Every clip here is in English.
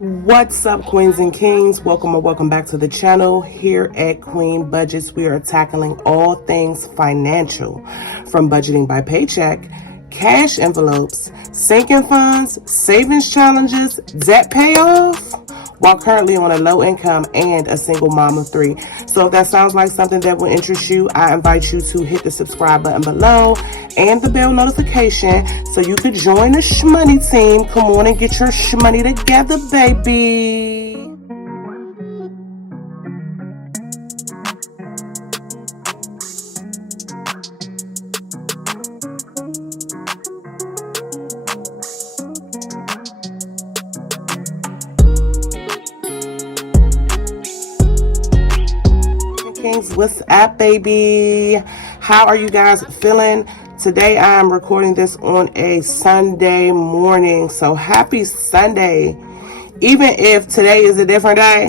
What's up, queens and kings? Welcome or welcome back to the channel. Here at Queen Budgets, we are tackling all things financial, from budgeting by paycheck, cash envelopes, sinking funds, savings challenges, debt payoff, while currently on a low income and a single mom of 3. So if that sounds like something that will interest you, I invite you to hit the subscribe button below and the bell notification so you could join the shmoney team. Come on and get your shmoney together, baby. Kings, what's up, baby? How are you guys feeling? Today I'm recording this on a Sunday morning, so happy Sunday. Even if today is a different day,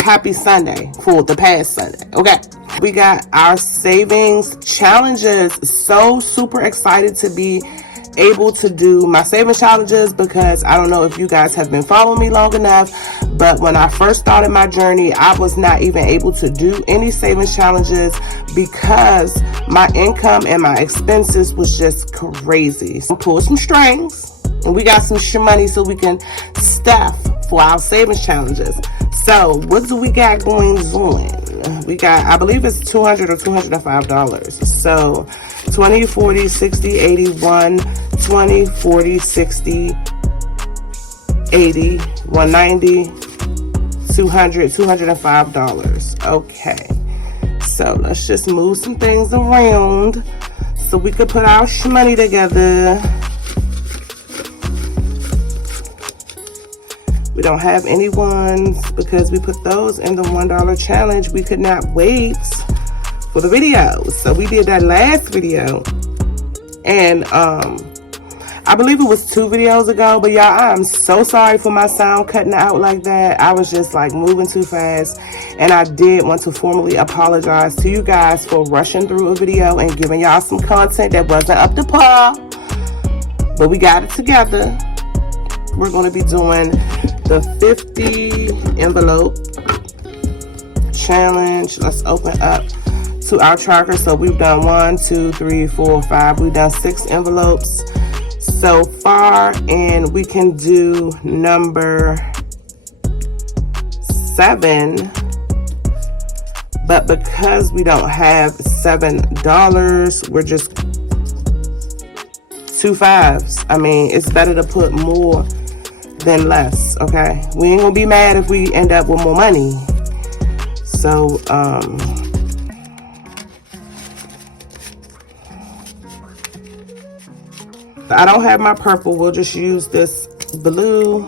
happy Sunday for the past Sunday. Okay, we got our savings challenges. So super excited to be able to do my savings challenges, because I don't know if you guys have been following me long enough, but when I first started my journey, I was not even able to do any savings challenges because my income and my expenses was just crazy. So pull some strings, and we got some money so we can staff for our savings challenges. So what do we got going on? We got, I believe it's $200 or $205. So 20, 40, 60, 81, 20, 40, 60, 80, 190, 200, $205. Okay. So let's just move some things around so we could put our money together. We don't have any ones because we put those in the $1 challenge. We could not wait for the video. So we did that last video. And I believe it was 2 videos ago. But y'all, I'm so sorry for my sound cutting out like that. I was just like moving too fast. And I did want to formally apologize to you guys for rushing through a video and giving y'all some content that wasn't up to par. But we got it together. We're going to be doing the 50 envelope challenge. Let's open up to our tracker. So we've done 1, 2, 3, 4, 5. We've done 6 envelopes so far, and we can do number 7. But because we don't have $7, we're just 2 5s. I mean, it's better to put more than less. Okay, we ain't gonna be mad if we end up with more money. So I don't have my purple. We'll just use this blue,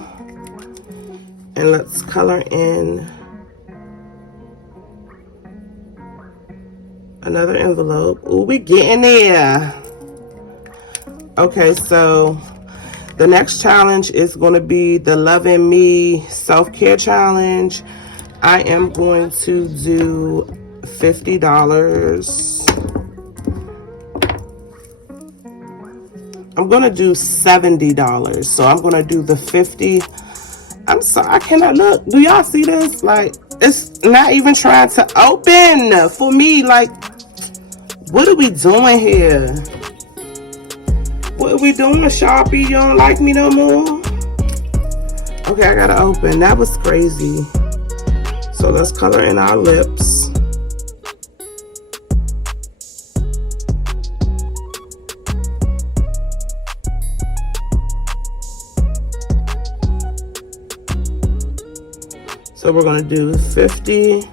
and let's color in another envelope. Ooh, we getting there. Okay, so the next challenge is going to be the Loving Me Self-Care Challenge. I am going to do $50. I'm going to do $70. So I'm going to do the 50. I'm sorry, I cannot look. Do y'all see this? Like, it's not even trying to open for me. Like, what are we doing here? What are we doing, Sharpie? You don't like me no more? Okay, I gotta open. That was crazy. So let's color in our lips. So we're gonna do 50,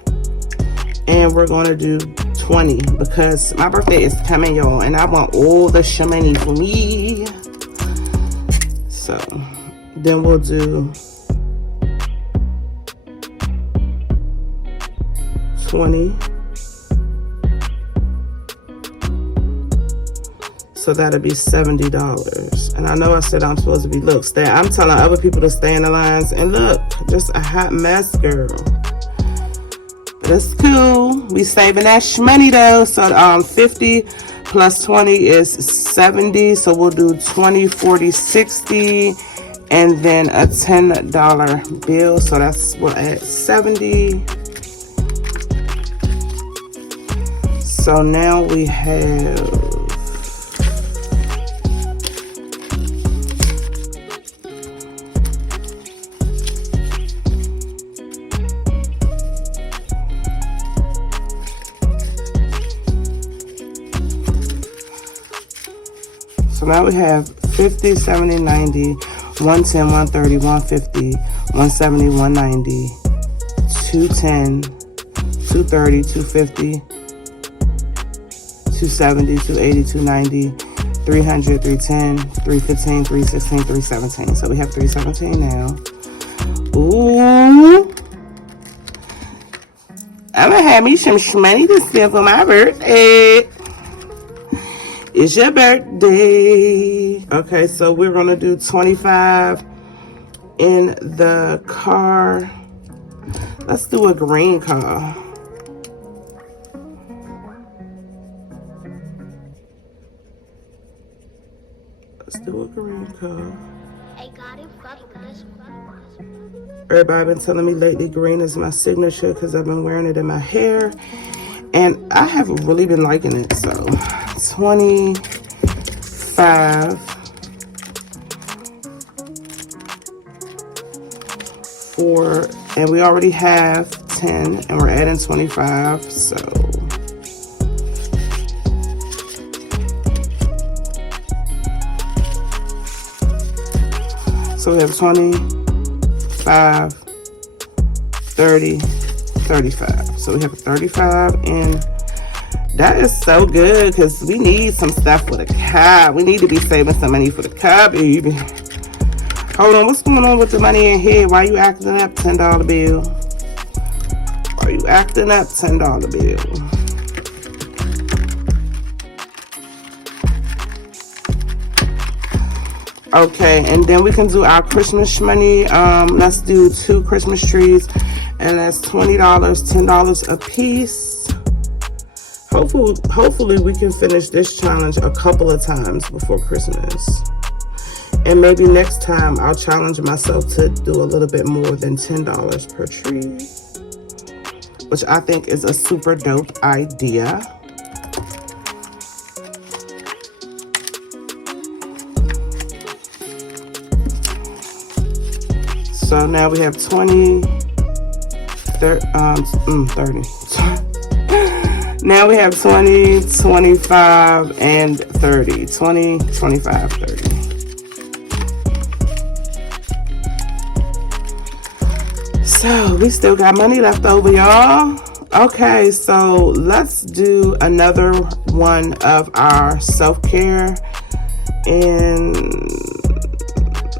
and we're gonna do 20 because my birthday is coming, y'all, and I want all the money for me. So then we'll do 20. So that'll be $70. And I know I said I'm supposed to be, look, I'm telling other people to stay in the lines, and look, just a hot mess, girl. That's cool. We saving that shmoney though. So 50 plus 20 is 70. So we'll do 20, 40, 60, and then a $10 bill. So that's what, at 70. So now we have So now we have 50, 70, 90, 110, 130, 150, 170, 190, 210, 230, 250, 270, 280, 290, 300, 310, 315, 316, 317. So we have 317 now. Ooh. I'm gonna have me some money to spend for my birthday. It's your birthday. Okay, so we're gonna do 25 in the car. Let's do a green car. Let's do a green car. Everybody been telling me lately green is my signature because I've been wearing it in my hair. And I have really been liking it. So 25 for, and we already have 10 and we're adding 25. So we have 25, 30, 35. So we have a 35, and that is so good because we need some stuff for the car. We need to be saving some money for the car, baby. Hold on, what's going on with the money in here? Why you acting up, $10 bill? Why you acting up, $10 bill? Okay, and then we can do our Christmas money. Let's do 2 Christmas trees, and that's $20, $10 a piece. Hopefully we can finish this challenge a couple of times before Christmas. And maybe next time I'll challenge myself to do a little bit more than $10 per tree, which I think is a super dope idea. So now we have 20, 30. Now we have 20, 25, and 30. 20, 25, 30. So we still got money left over, y'all. Okay, so let's do another one of our self-care, and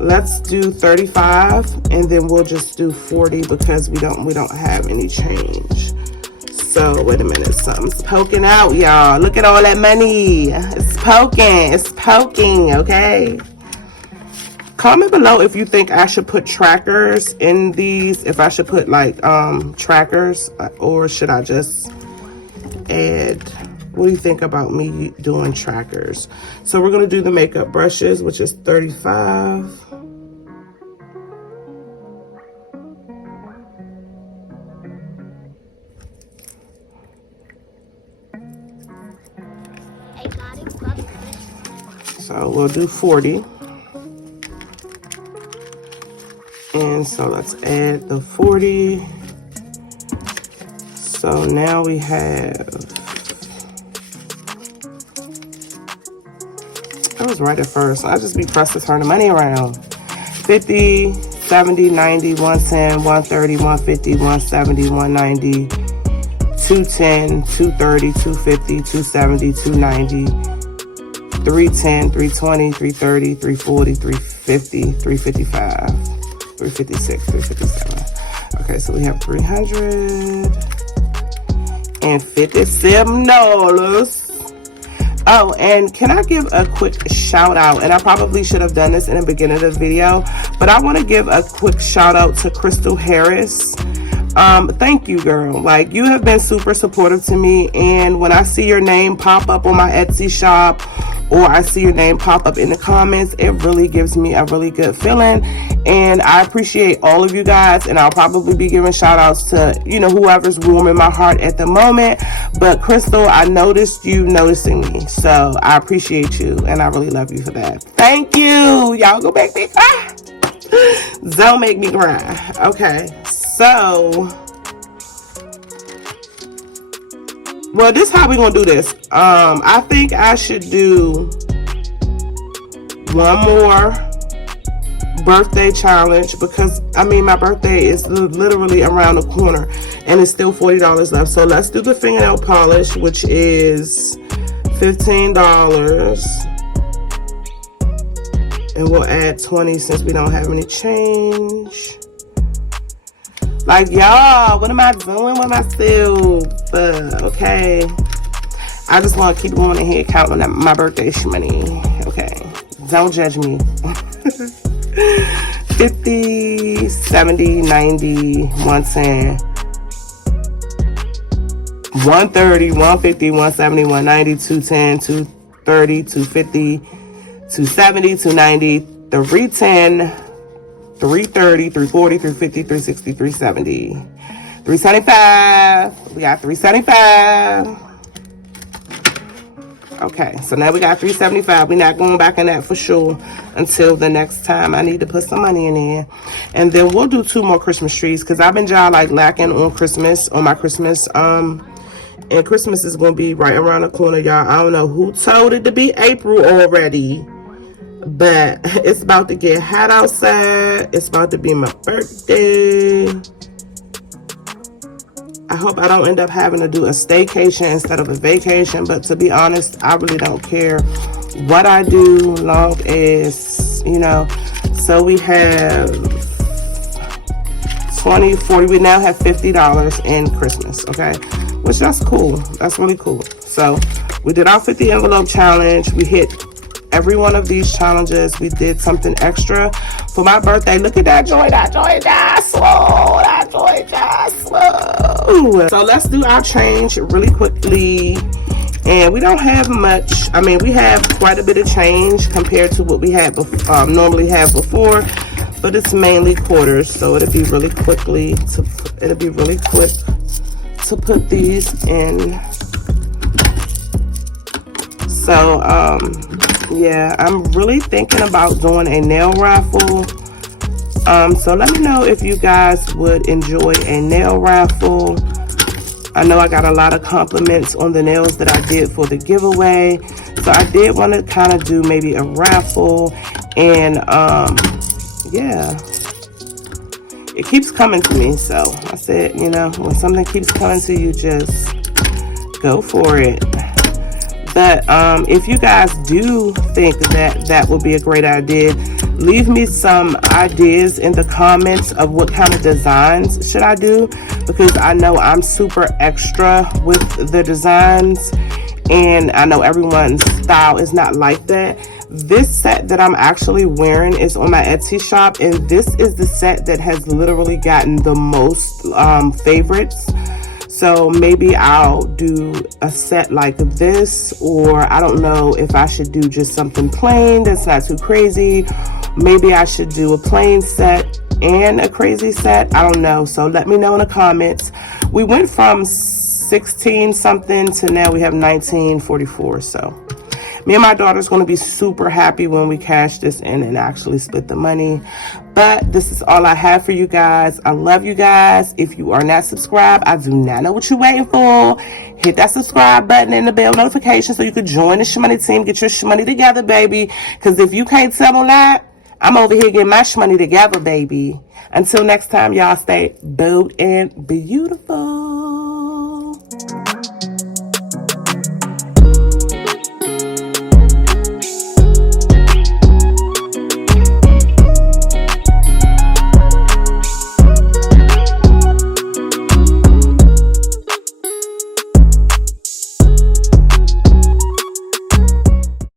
let's do 35, and then we'll just do 40 because we don't have any change. So wait a minute, something's poking out, y'all. Look at all that money. It's poking, okay? Comment below if you think I should put trackers in these, if I should put like trackers, or should I just add. What do you think about me doing trackers? So we're gonna do the makeup brushes, which is 35. So we'll do 40. And so let's add the 40. So now we have, I was right at first. I just be pressed to turn the money around. 50, 70, 90, 110, 130, 150, 170, 190, 210, 230, 250, 270, 290, 310, 320, 330, 340, 350, 355, 356, 357. Okay, so we have $357. Oh, and can I give a quick shout out? And I probably should have done this in the beginning of the video, but I want to give a quick shout out to Crystal Harris. Thank you, girl. Like, you have been super supportive to me, and when I see your name pop up on my Etsy shop, or I see your name pop up in the comments, it really gives me a really good feeling. And I appreciate all of you guys, and I'll probably be giving shout outs to, you know, whoever's warming my heart at the moment. But Crystal, I noticed you noticing me, so I appreciate you, and I really love you for that. Thank you. Y'all go make me cry. Don't make me cry. Okay, so, well, this is how we're gonna do this. I think I should do one more birthday challenge, because I mean, my birthday is literally around the corner and it's still $40 left. So let's do the fingernail polish, which is $15, and we'll add 20 since we don't have any change. Like, y'all, what am I doing with myself? Okay, I just want to keep going in here counting my birthday money. Okay, don't judge me. 50, 70, 90, 110, 130, 150, 170, 190, 210, 230, 250, 270, 290, 310, 330, 340, 350, 360, 370, 375. We got 375. Okay, so now we got 375. We're not going back in that for sure until the next time I need to put some money in there. And then we'll do 2 more Christmas trees, because I've been like lacking on Christmas, on my Christmas. And Christmas is going to be right around the corner, y'all. I don't know who told it to be April already, but it's about to get hot outside. It's about to be my birthday. I hope I don't end up having to do a staycation instead of a vacation, but to be honest, I really don't care what I do, long as, you know. So we have 20, 40, we now have $50 in Christmas, okay? Which, that's cool. That's really cool. So we did our 50 envelope challenge. We hit every one of these challenges. We did something extra for my birthday. Look at that joy, that joy, that slow, that joy, that slow. So let's do our change really quickly. And we don't have much. I mean, we have quite a bit of change compared to what we had normally have before, but it's mainly quarters, so it'll be really quick to put these in. So yeah, I'm really thinking about doing a nail raffle. So let me know if you guys would enjoy a nail raffle. I know I got a lot of compliments on the nails that I did for the giveaway, so I did want to kind of do maybe a raffle. And yeah, it keeps coming to me, so I said, you know, when something keeps coming to you, just go for it. But if you guys do think that that would be a great idea, leave me some ideas in the comments of what kind of designs should I do, because I know I'm super extra with the designs, and I know everyone's style is not like that. This set that I'm actually wearing is on my Etsy shop, and this is the set that has literally gotten the most favorites. So maybe I'll do a set like this, or I don't know if I should do just something plain that's not too crazy. Maybe I should do a plain set and a crazy set. I don't know. So let me know in the comments. We went from 16 something to now we have 1944. So me and my daughter's going to be super happy when we cash this in and actually split the money. But this is all I have for you guys. I love you guys. If you are not subscribed, I do not know what you're waiting for. Hit that subscribe button and the bell notification so you can join the Shmoney team. Get your Shmoney together, baby. Because if you can't tell on that, I'm over here getting my Shmoney together, baby. Until next time, y'all stay bold and beautiful.